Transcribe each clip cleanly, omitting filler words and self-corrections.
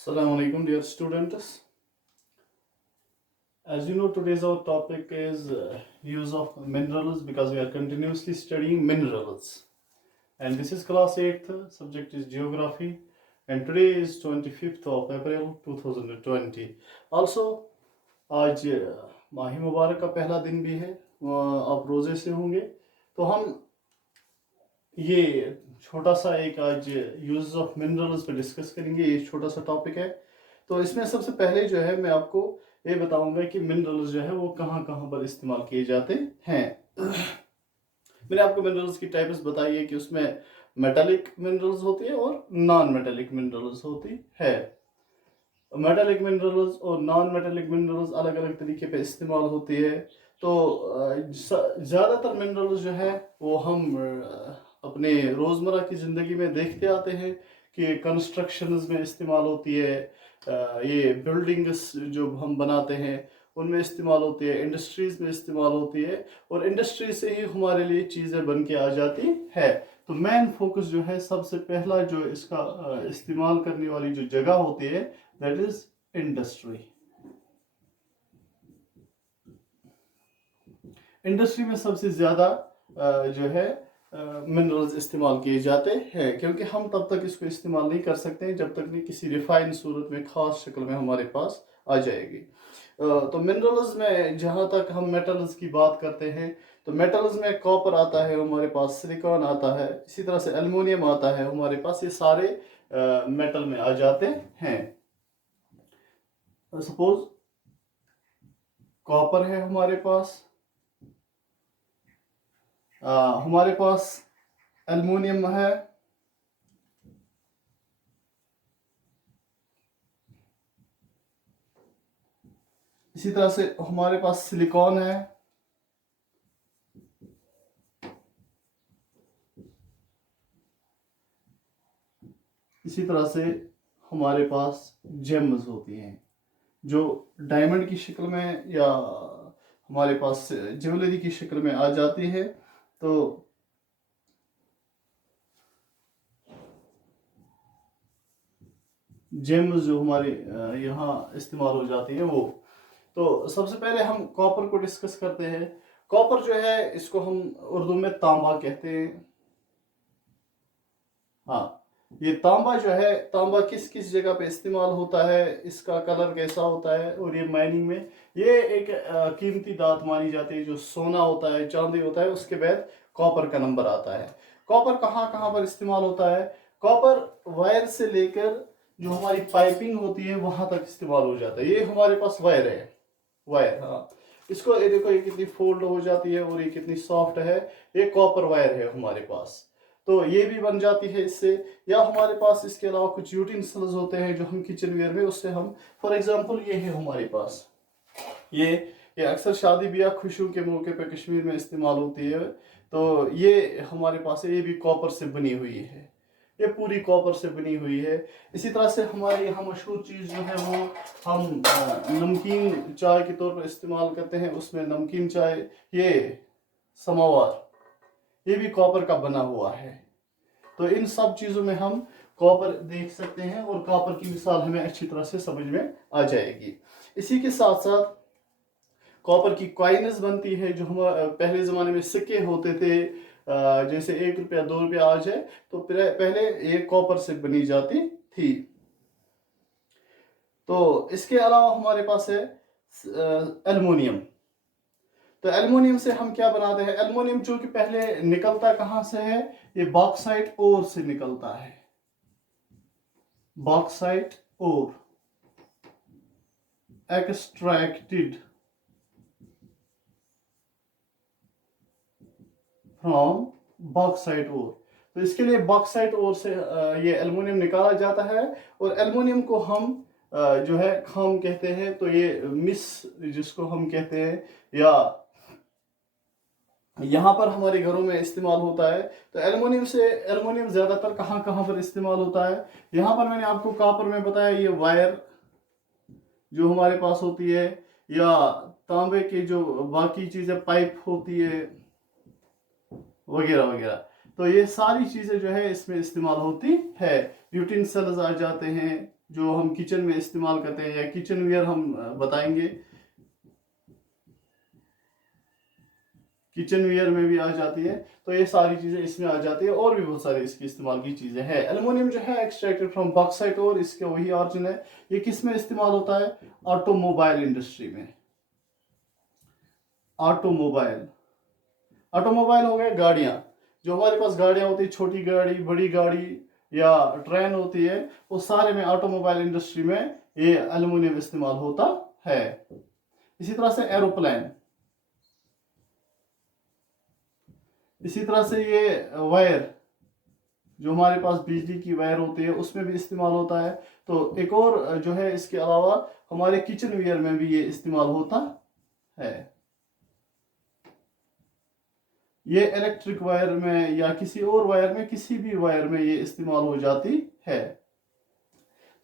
Assalamu alaikum, dear students. As you know, today's our topic is use of minerals because we are continuously studying minerals. And this is class 8th, subject is geography. And today is 25th of April 2020. Also, आज माही मुबारक का पहला दिन भी है, आप रोज़े से होंगे। तो हम ये छोटा सा एक आज यूज ऑफ मिनरल्स पे डिस्कस करेंगे। ये छोटा सा टॉपिक है। तो इसमें सबसे पहले जो है मैं आपको ये बताऊंगा कि मिनरल्स जो है वो कहाँ कहाँ पर इस्तेमाल किए जाते हैं। मैंने आपको मिनरल्स की टाइप्स बताई है कि उसमें मेटालिक मिनरल्स होती है और नॉन मेटालिक मिनरल्स होती है। मेटालिक मिनरल्स और नॉन मेटालिक मिनरल्स अलग अलग तरीके पे इस्तेमाल होती है। तो ज़्यादातर मिनरल्स जो है वो हम अपने रोज़मर्रा की ज़िंदगी में देखते आते हैं कि कंस्ट्रक्शंस में इस्तेमाल होती है। ये बिल्डिंग्स जो हम बनाते हैं उनमें इस्तेमाल होती है, इंडस्ट्रीज़ में इस्तेमाल होती है और इंडस्ट्री से ही हमारे लिए चीज़ें बन के आ जाती है। तो मेन फोकस जो है, सबसे पहला जो इसका इस्तेमाल करने वाली जो जगह होती है, दैट इज इंडस्ट्री। इंडस्ट्री में सबसे ज़्यादा जो है मिनरल्स इस्तेमाल किए जाते हैं, क्योंकि हम तब तक इसको इस्तेमाल नहीं कर सकते हैं जब तक नहीं किसी रिफाइंड सूरत में ख़ास शक्ल में हमारे पास आ जाएगी। तो मिनरल्स में जहाँ तक हम मेटल्स की बात करते हैं, तो मेटल्स में कॉपर आता है हमारे पास, सिलिकॉन आता है, इसी तरह से एल्युमिनियम आता है हमारे पास। ये सारे मेटल में आ जाते हैं। सपोज कॉपर है हमारे पास, हमारे पास एल्युमिनियम है, इसी तरह से हमारे पास सिलिकॉन है, इसी तरह से हमारे पास जेम्स होती हैं जो डायमंड की शक्ल में या हमारे पास ज्वेलरी की शक्ल में आ जाती है। तो जेम्स जो हमारे यहाँ इस्तेमाल हो जाती है वो। तो सबसे पहले हम कॉपर को डिस्कस करते हैं। कॉपर जो है इसको हम उर्दू में तांबा कहते हैं। हाँ, ये तांबा जो है, तांबा किस किस जगह पे इस्तेमाल होता है, इसका कलर कैसा होता है, और ये माइनिंग में ये एक कीमती धात मानी जाती है। जो सोना होता है, चांदी होता है, उसके बाद कॉपर का नंबर आता है। कॉपर कहाँ कहाँ पर इस्तेमाल होता है? कॉपर वायर से लेकर जो हमारी पाइपिंग होती है वहां तक इस्तेमाल हो जाता है। ये हमारे पास वायर है, वायर। हाँ, इसको ये देखो, ये कितनी फोल्ड हो जाती है और ये कितनी सॉफ्ट है। ये कॉपर वायर है हमारे पास। तो ये भी बन जाती है इससे। या हमारे पास इसके अलावा कुछ यूटेंसिल्स होते हैं जो हम किचन वेयर में, उससे हम, फॉर एग्जांपल ये है हमारे पास, ये ये अक्सर शादी ब्याह खुशियों के मौके पे कश्मीर में इस्तेमाल होती है। तो ये हमारे पास है, ये भी कॉपर से बनी हुई है, ये पूरी कॉपर से बनी हुई है। इसी तरह से हमारे यहाँ मशहूर चीज़ जो है वो हम नमकीन चाय के तौर पर इस्तेमाल करते हैं। उसमें नमकीन चाय, ये समोवार, ये भी कॉपर का बना हुआ है। तो इन सब चीज़ों में हम कॉपर देख सकते हैं और कॉपर की मिसाल हमें अच्छी तरह से समझ में आ जाएगी। इसी के साथ साथ कॉपर की कॉइन्स बनती है, जो हम पहले ज़माने में सिक्के होते थे, जैसे 1 रुपया 2 रुपया आज है, तो पहले ये कॉपर से बनी जाती थी। तो इसके अलावा हमारे पास है एल्युमिनियम। तो एल्युमिनियम से हम क्या बनाते हैं? एल्युमिनियम जो कि पहले निकलता कहाँ से है? ये बॉक्साइट ओर से निकलता है, bauxite ore, extracted from bauxite ore. तो इसके लिए बॉक्साइट ओर से ये एल्युमिनियम निकाला जाता है और एल्युमिनियम को हम जो है खाम कहते हैं। तो ये मिस जिसको हम कहते हैं, या यहाँ पर हमारे घरों में इस्तेमाल होता है। तो एल्युमिनियम ज़्यादातर कहाँ कहाँ पर इस्तेमाल होता है? यहाँ पर मैंने आपको कॉपर में बताया, ये वायर जो हमारे पास होती है, या तांबे के जो बाकी चीज़ें, पाइप होती है वगैरह वगैरह। तो ये सारी चीज़ें जो है इसमें इस्तेमाल होती है। यूटेंसिल्स आ जाते हैं, जो हम किचन में इस्तेमाल करते हैं, या किचन वेयर हम बताएंगे, किचन वेयर में भी आ जाती है। तो ये सारी चीजें इसमें आ जाती है, और भी बहुत सारे इसके इस्तेमाल की चीजें हैं। एल्युमिनियम जो है एक्सट्रैक्टेड फ्रॉम बॉक्साइट, और इसका वही ऑरिजिन है। ये किस में इस्तेमाल होता है? ऑटोमोबाइल इंडस्ट्री में। ऑटोमोबाइल, ऑटोमोबाइल हो गए गाड़ियां, जो हमारे पास गाड़ियां होती है, छोटी गाड़ी, बड़ी गाड़ी, या ट्रेन होती है, वो सारे में ऑटोमोबाइल इंडस्ट्री में ये एल्युमिनियम इस्तेमाल होता है। इसी तरह से एरोप्लेन, इसी तरह से ये वायर, जो हमारे पास बिजली की वायर होती है, उसमें भी इस्तेमाल होता है। तो एक और जो है, इसके अलावा हमारे किचन वेयर में भी ये इस्तेमाल होता है। ये इलेक्ट्रिक वायर में या किसी और वायर में, किसी भी वायर में ये इस्तेमाल हो जाती है।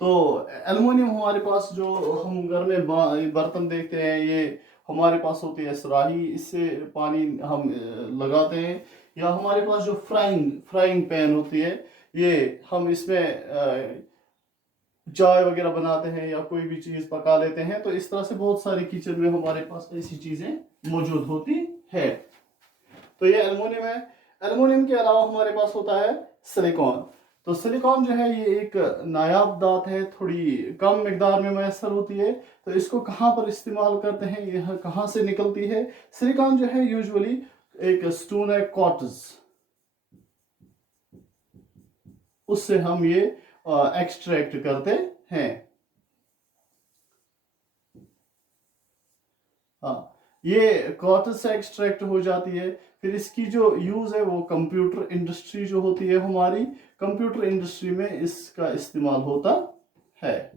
तो एल्युमिनियम हमारे पास, जो हम घर में बर्तन देखते हैं, ये हमारे पास होती है सुराही, इससे पानी हम लगाते हैं। या हमारे पास जो फ्राइंग फ्राइंग पैन होती है, ये हम इसमें चाय वगैरह बनाते हैं या कोई भी चीज़ पका लेते हैं। तो इस तरह से बहुत सारी किचन में हमारे पास ऐसी चीज़ें मौजूद होती है। तो ये एल्युमिनियम है। एल्युमिनियम के अलावा हमारे पास होता है सिलिकॉन। तो सिलिकॉन जो है, ये एक नायाब धात है, थोड़ी कम मिकदार में मैसर होती है। तो इसको कहाँ पर इस्तेमाल करते हैं, यह कहाँ से निकलती है? सिलिकॉन जो है यूजुअली एक स्टोन है क्वार्ट्ज, उससे हम ये एक्सट्रैक्ट करते हैं। हाँ, ये क्वार्ट्ज से एक्सट्रैक्ट हो जाती है। फिर इसकी जो यूज है, वो कंप्यूटर इंडस्ट्री जो होती है हमारी, कंप्यूटर इंडस्ट्री में इसका इस्तेमाल होता है।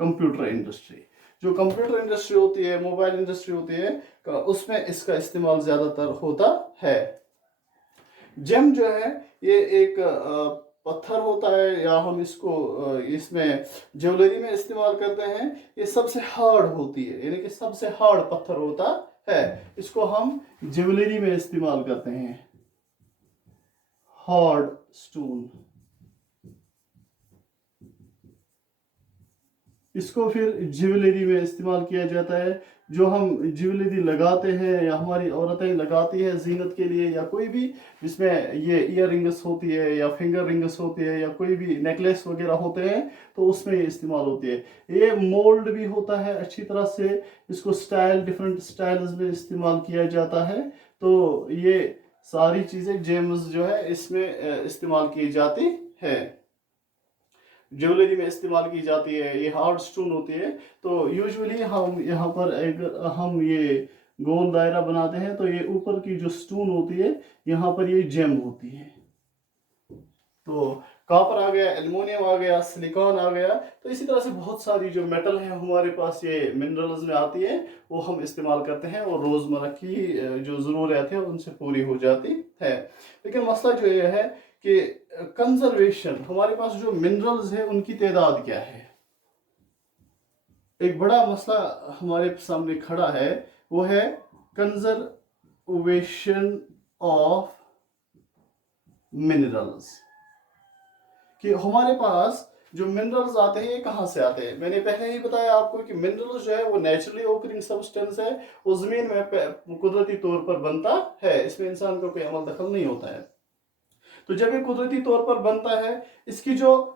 कंप्यूटर इंडस्ट्री, जो कंप्यूटर इंडस्ट्री होती है, मोबाइल इंडस्ट्री होती है, उसमें इसका इस्तेमाल ज्यादातर होता है। जेम जो है, ये एक पत्थर होता है, या हम इसको इसमें ज्वेलरी में इस्तेमाल करते हैं। ये सबसे हार्ड होती है, यानी कि सबसे हार्ड पत्थर होता है। इसको हम ज्वेलरी में इस्तेमाल करते हैं, हार्ड स्टोन। इसको फिर ज्वेलरी में इस्तेमाल किया जाता है। जो हम ज्वेलरी लगाते हैं, या हमारी औरतें लगाती है जीनत के लिए, या कोई भी जिसमें ये ईयर रिंग्स होती है, या फिंगर रिंग्स होती है, या कोई भी नेकलेस वगैरह होते हैं, तो उसमें ये इस्तेमाल होती है। ये मोल्ड भी होता है अच्छी तरह से, इसको स्टाइल, डिफरेंट स्टाइल्स में इस्तेमाल किया जाता है। तो ये सारी चीज़ें जेम्स जो है इसमें इस्तेमाल की जाती है, ज्वेलरी में इस्तेमाल की जाती है। ये हार्ड स्टोन होती है। तो यूजुअली हम यहाँ पर अगर हम ये गोल दायरा बनाते हैं, तो ये ऊपर की जो स्टोन होती है, यहाँ पर ये जेम होती है। तो कॉपर आ गया, एल्युमिनियम आ गया, सिलिकॉन आ गया। तो इसी तरह से बहुत सारी जो मेटल है हमारे पास, ये मिनरल्स में आती है, वो हम इस्तेमाल करते हैं, और रोजमर्रा की जो ज़रूरत है उनसे पूरी हो जाती है। लेकिन मसला जो ये है कि कंजर्वेशन, हमारे पास जो मिनरल्स है उनकी तादाद क्या है? एक बड़ा मसला हमारे सामने खड़ा है, वो है कंजर्वेशन ऑफ मिनरल्स। कि हमारे पास जो मिनरल्स आते हैं, ये कहाँ से आते हैं? मैंने पहले ही बताया आपको कि मिनरल्स जो है वो नेचुरली ओकरिंग सब्सटेंस है, वो जमीन में कुदरती तौर पर बनता है, इसमें इंसान का कोई अमल दखल नहीं होता है। तो जब ये कुदरती तौर पर बनता है, इसकी जो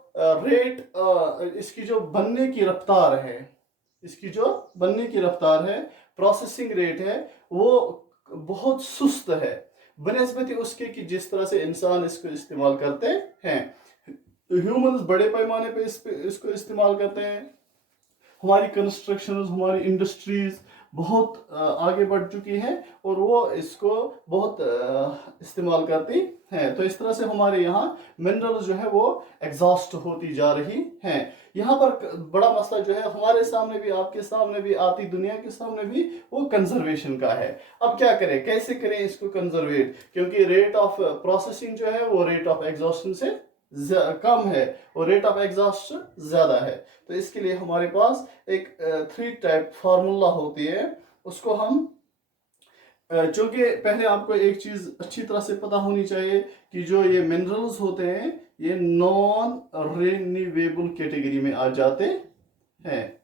इसकी जो बनने की रफ्तार है, इसकी जो बनने की रफ्तार है, प्रोसेसिंग रेट है, वो बहुत सुस्त है बनिस्बत उसके कि जिस तरह से इंसान इसको इस्तेमाल करते हैं। ह्यूमंस बड़े पैमाने पे इसको इस्तेमाल करते हैं। हमारी कंस्ट्रक्शंस, हमारी इंडस्ट्रीज बहुत आगे बढ़ चुकी हैं, और वो इसको बहुत इस्तेमाल करती हैं। तो इस तरह से हमारे यहाँ मिनरल्स जो है वो एग्जॉस्ट होती जा रही हैं। यहाँ पर बड़ा मसला जो है हमारे सामने भी, आपके सामने भी, आती दुनिया के सामने भी, वो कंजर्वेशन का है। अब क्या करें, कैसे करें इसको कंजर्वेट? क्योंकि रेट ऑफ प्रोसेसिंग जो है वो रेट ऑफ एग्जॉस्शन से कम है, और रेट ऑफ एग्जॉस्ट ज्यादा है। तो इसके लिए हमारे पास एक 3 टाइप फार्मूला होती है, उसको हम चूंकि पहले आपको एक चीज अच्छी तरह से पता होनी चाहिए कि जो ये मिनरल्स होते हैं ये नॉन रिन्यूएबल कैटेगरी में आ जाते हैं।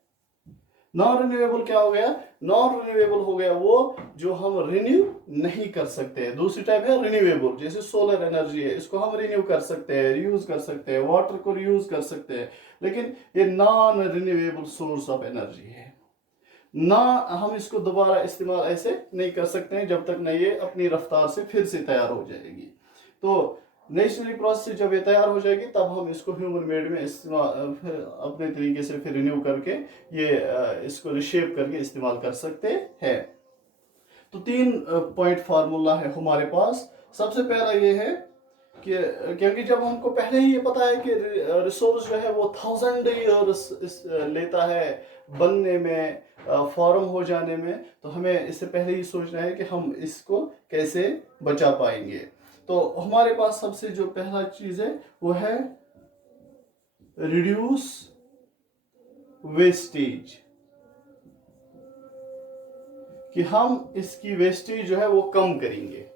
नॉन रिन्यूएबल क्या हो गया? नॉन रिन्यूएबल हो गया वो जो हम रिन्यू नहीं कर सकते हैं। दूसरी टाइप है रिन्यूएबल, जैसे सोलर एनर्जी है, इसको हम रिन्यू कर सकते हैं, रीयूज कर सकते हैं, वाटर को रीयूज कर सकते हैं, लेकिन ये non renewable source of energy है ना। हम इसको दोबारा इस्तेमाल ऐसे नहीं कर सकते हैं जब तक न ये अपनी रफ्तार से फिर से तैयार हो जाएगी। तो नेचुरली प्रोसेस से जब ये तैयार हो जाएगी तब हम इसको ह्यूमन मेड में इस्तेमाल अपने तरीके से फिर रिन्यू करके ये इसको रिशेप करके इस्तेमाल कर सकते हैं। तो 3 पॉइंट फार्मूला है हमारे पास। सबसे पहला ये है कि क्योंकि जब हमको पहले ही ये पता है कि रिसोर्स जो है वो 1000 ईयर्स लेता है बनने में, फॉर्म हो जाने में, तो हमें इससे पहले ही सोचना है कि हम इसको कैसे बचा पाएंगे। तो हमारे पास सबसे जो पहला चीज है वो है रिड्यूस वेस्टेज, कि हम इसकी वेस्टेज जो है वो कम करेंगे,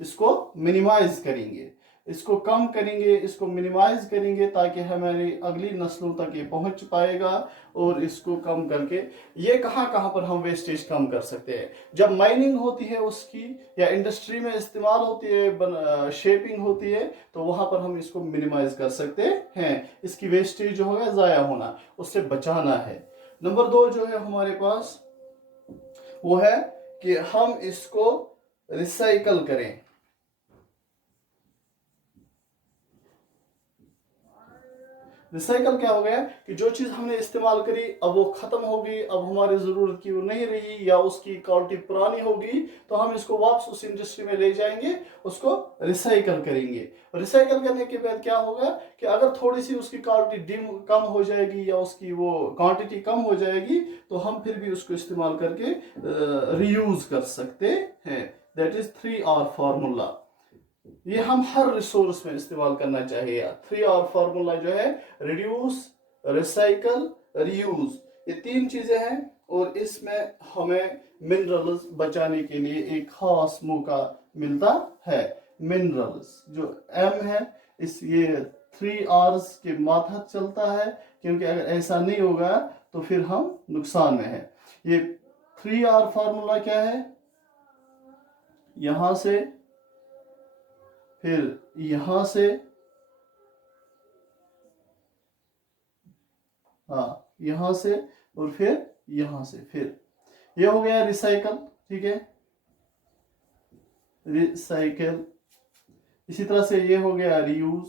इसको मिनिमाइज करेंगे, इसको कम करेंगे, इसको मिनिमाइज करेंगे ताकि हमारी अगली नस्लों तक ये पहुंच पाएगा। और इसको कम करके ये कहाँ कहाँ पर हम वेस्टेज कम कर सकते हैं? जब माइनिंग होती है उसकी, या इंडस्ट्री में इस्तेमाल होती है, शेपिंग होती है, तो वहां पर हम इसको मिनिमाइज कर सकते हैं। इसकी वेस्टेज जो होगा ज़ाया होना, उससे बचाना है। नंबर 2 जो है हमारे पास वो है कि हम इसको रिसाइकल करें। रिसाइकल क्या हो गया कि जो चीज हमने इस्तेमाल करी अब वो खत्म हो गई, अब हमारी जरूरत की वो नहीं रही, या उसकी क्वालिटी पुरानी होगी, तो हम इसको वापस उस इंडस्ट्री में ले जाएंगे, उसको रिसाइकल करेंगे। रिसाइकल करने के बाद क्या होगा कि अगर थोड़ी सी उसकी क्वालिटी कम हो जाएगी या उसकी वो क्वांटिटी कम हो जाएगी, तो हम फिर भी उसको इस्तेमाल करके रीयूज कर सकते हैं। That is 3R formula. ये हम हर रिसोर्स में इस्तेमाल करना चाहिए। 3R फार्मूला जो है रिड्यूस, रिसाइकल, रीयूज, ये 3 चीजें हैं। और इसमें हमें मिनरल्स बचाने के लिए एक खास मौका मिलता है। मिनरल्स जो M है इस ये 3R's के मातहत चलता है, क्योंकि अगर ऐसा नहीं होगा तो फिर हम नुकसान में है। ये 3R फार्मूला क्या है? यहां से, फिर यहां से, हाँ यहां से, और फिर यहां से, फिर ये हो गया रिसाइकल। ठीक है, रिसाइकल। इसी तरह से ये हो गया रीयूज,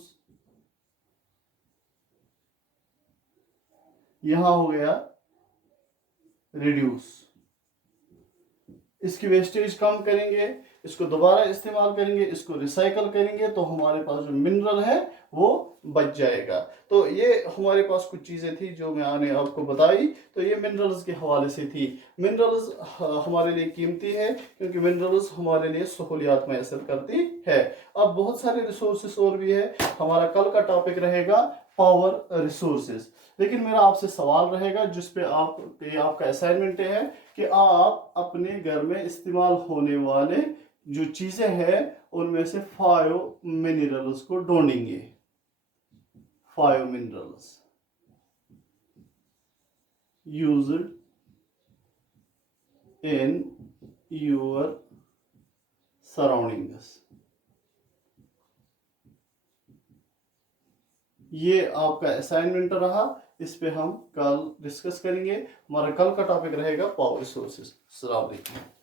यहां हो गया रिड्यूस। इसकी वेस्टेज कम करेंगे, इसको दोबारा इस्तेमाल करेंगे, इसको रिसाइकल करेंगे, तो हमारे पास जो मिनरल है वो बच जाएगा। तो ये हमारे पास कुछ चीज़ें थी जो मैंने आपको बताई। तो ये मिनरल्स के हवाले से थी। मिनरल्स हमारे लिए कीमती है क्योंकि मिनरल्स हमारे लिए सहूलियात मैसर करती है। अब बहुत सारे रिसोर्सेस और भी है। हमारा कल का टॉपिक रहेगा पावर रिसोर्सेज। लेकिन मेरा आपसे सवाल रहेगा जिसपे ये आपका असाइनमेंट है कि आप अपने घर में इस्तेमाल होने वाले जो चीजें हैं उनमें से 5 मिनरल्स को ढूंढेंगे। 5 minerals used in your surroundings. ये आपका असाइनमेंट रहा, इस पे हम कल डिस्कस करेंगे। हमारा कल का टॉपिक रहेगा पावर रिसोर्सेज। अस्सलाम वालेकुम।